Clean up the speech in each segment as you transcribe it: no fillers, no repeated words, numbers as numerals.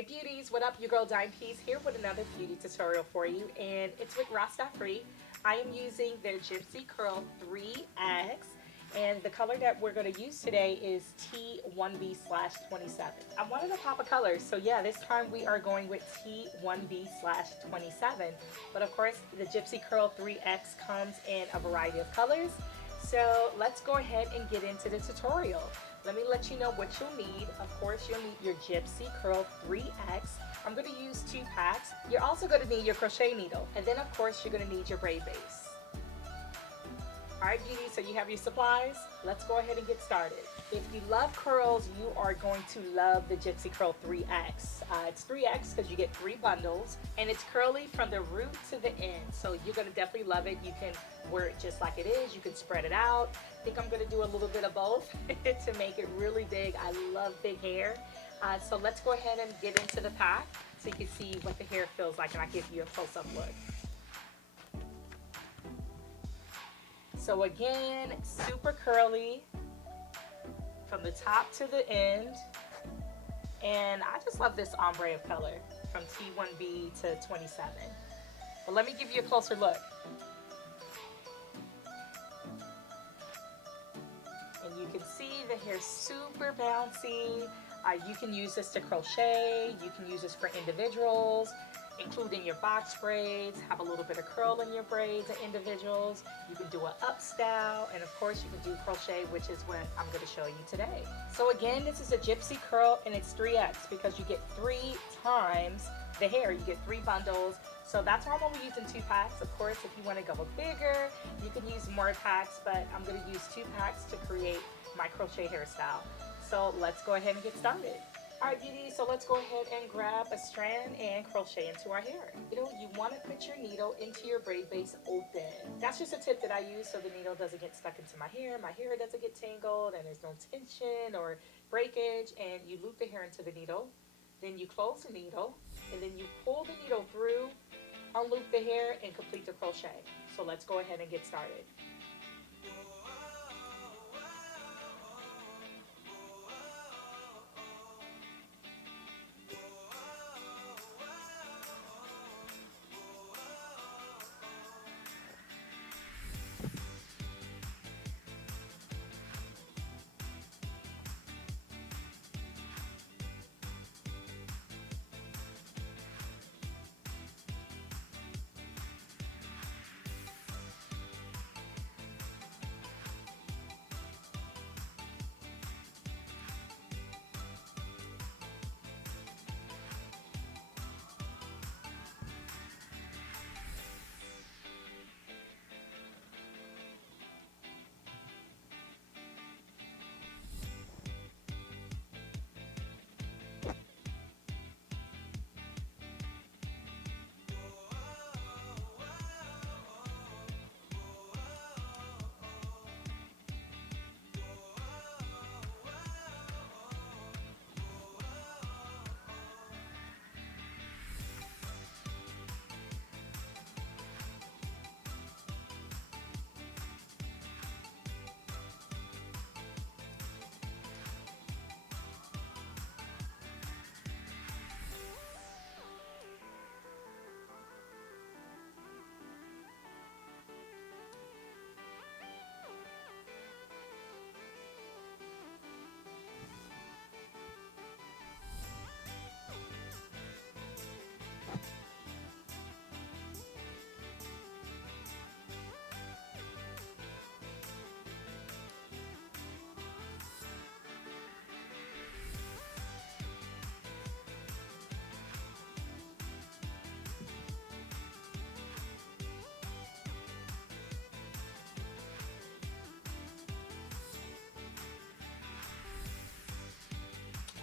Hey beauties, what up? Your girl Dime Piece here with another beauty tutorial for you, and it's with RastAfri. I am using their Gypsy Curl 3X, and the color that we're going to use today is T1B/27. I wanted to pop a color, so yeah, this time we are going with T1B/27. But of course, the Gypsy Curl 3X comes in a variety of colors. So let's go ahead and get into the tutorial. Let me let you know what you'll need. Of course, you'll need your Gypsy Curl 3X. I'm going to use 2 packs. You're also going to need your crochet needle. And then, of course, you're going to need your braid base. All right, beauties, so you have your supplies. Let's go ahead and get started. If you love curls, you are going to love the Gypsy Curl 3X. It's 3X because you get 3 bundles, and it's curly from the root to the end. So you're going to definitely love it. You can wear it just like it is. You can spread it out. I think I'm going to do a little bit of both to make it really big. I love big hair. So let's go ahead and get into the pack so you can see what the hair feels like, and I'll give you a close-up look. So again, super curly from the top to the end. And I just love this ombre of color from T1B to 27. But let me give you a closer look. And you can see the hair super bouncy. You can use this to crochet. You can use this for individuals, including your box braids, have a little bit of curl in your braids and individuals. You can do an up style, and of course you can do crochet, which is what I'm going to show you today. So again, this is a Gypsy Curl, and it's 3X because you get 3 times the hair. You get 3 bundles. So that's why I'm only using 2 packs. Of course, if you want to go bigger, you can use more packs, but I'm going to use 2 packs to create my crochet hairstyle. So let's go ahead and get started. Alright beauties, so let's go ahead and grab a strand and crochet into our hair. You want to put your needle into your braid base open. That's just a tip that I use so the needle doesn't get stuck into my hair doesn't get tangled, and there's no tension or breakage. And you loop the hair into the needle, then you close the needle, and then you pull the needle through, unloop the hair, and complete the crochet. So let's go ahead and get started.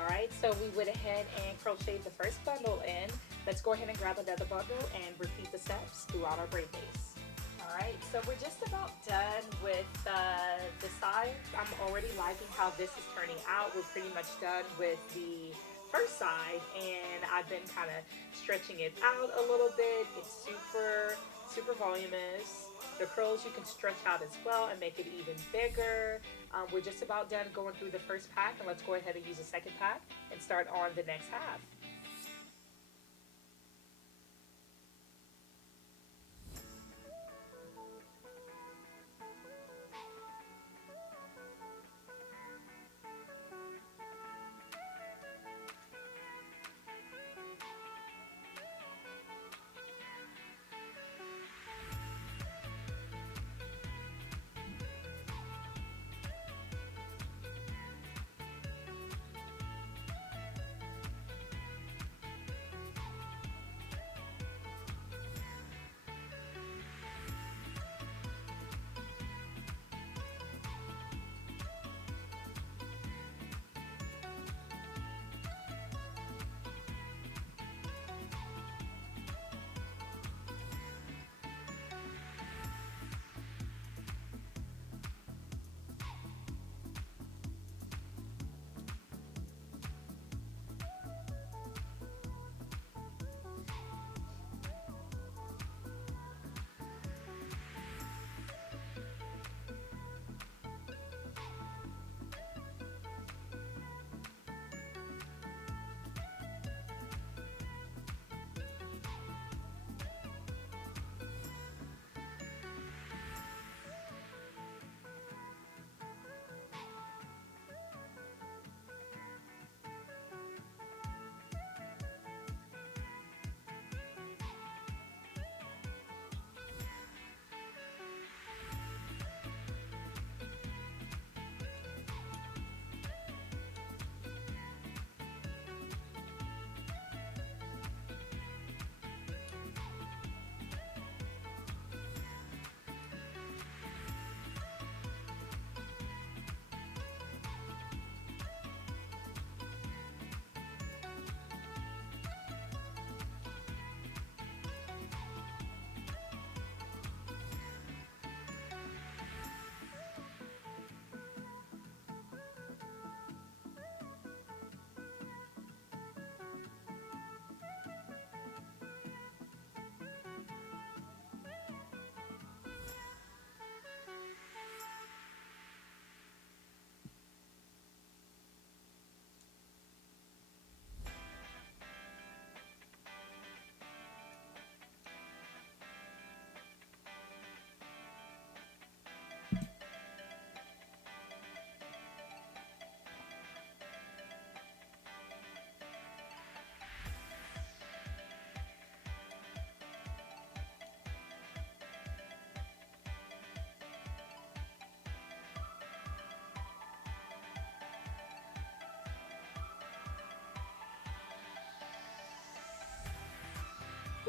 Alright, so we went ahead and crocheted the first bundle in. Let's go ahead and grab another bundle and repeat the steps throughout our braid base. Alright, so we're just about done with the side. I'm already liking how this is turning out. We're pretty much done with the first side, and I've been kind of stretching it out a little bit. It's super voluminous. The curls you can stretch out as well and make it even bigger. We're just about done going through the first pack, and let's go ahead and use the second pack and start on the next half.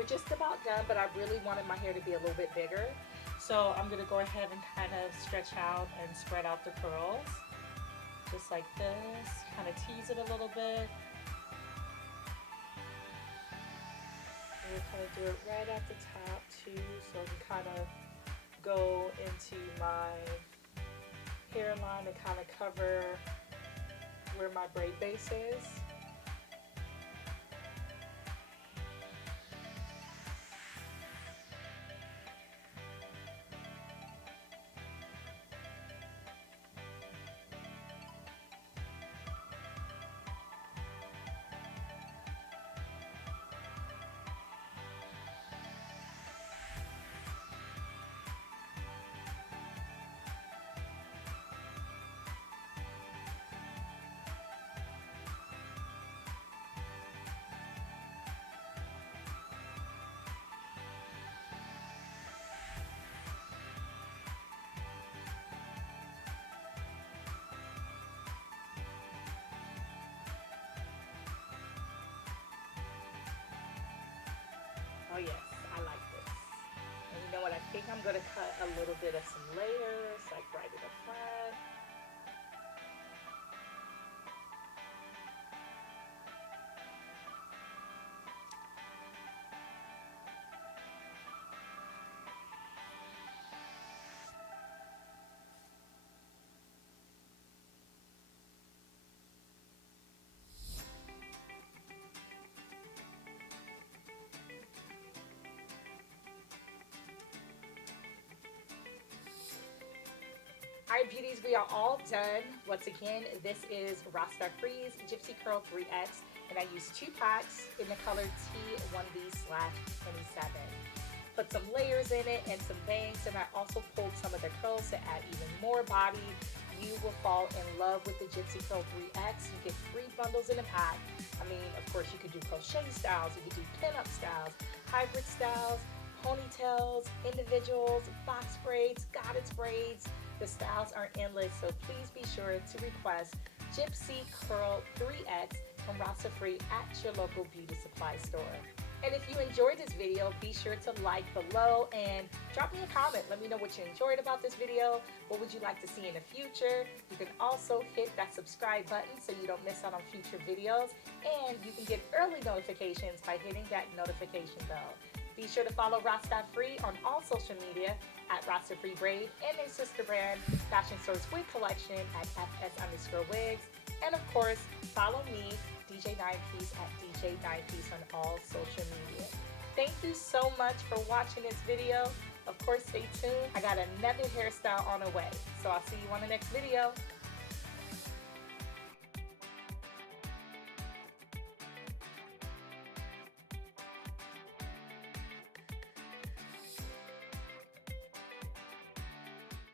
we're just about done, but I really wanted my hair to be a little bit bigger. So I'm gonna go ahead and kind of stretch out and spread out the curls. Just like this, kind of tease it a little bit. And we'll kind of do it right at the top too, so I can kind of go into my hairline and kind of cover where my braid base is. Oh yes, I like this. And you know what? I think I'm going to cut a little bit of some layers, like right in the front. Alright beauties, we are all done. Once again, this is RastAfri's Gypsy Curl 3X, and I used 2 packs in the color T1B/27. Put some layers in it and some bangs, and I also pulled some of the curls to add even more body. You will fall in love with the Gypsy Curl 3X. You get 3 bundles in a pack. I mean, of course, you could do crochet styles, you could do pin-up styles, hybrid styles, ponytails, individuals, box braids, goddess braids. The styles are endless, so please be sure to request Gypsy Curl 3X from RastAfri at your local beauty supply store. And if you enjoyed this video, be sure to like below and drop me a comment. Let me know what you enjoyed about this video. What would you like to see in the future? You can also hit that subscribe button so you don't miss out on future videos. And you can get early notifications by hitting that notification bell. Be sure to follow RastAfri on all social media at RastAfri Braid and their sister brand, Fashion Store's Wig Collection at FS_wigs. And of course, follow me, DJ 9Piece at DJ 9Piece on all social media. Thank you so much for watching this video. Of course, stay tuned. I got another hairstyle on the way. So I'll see you on the next video.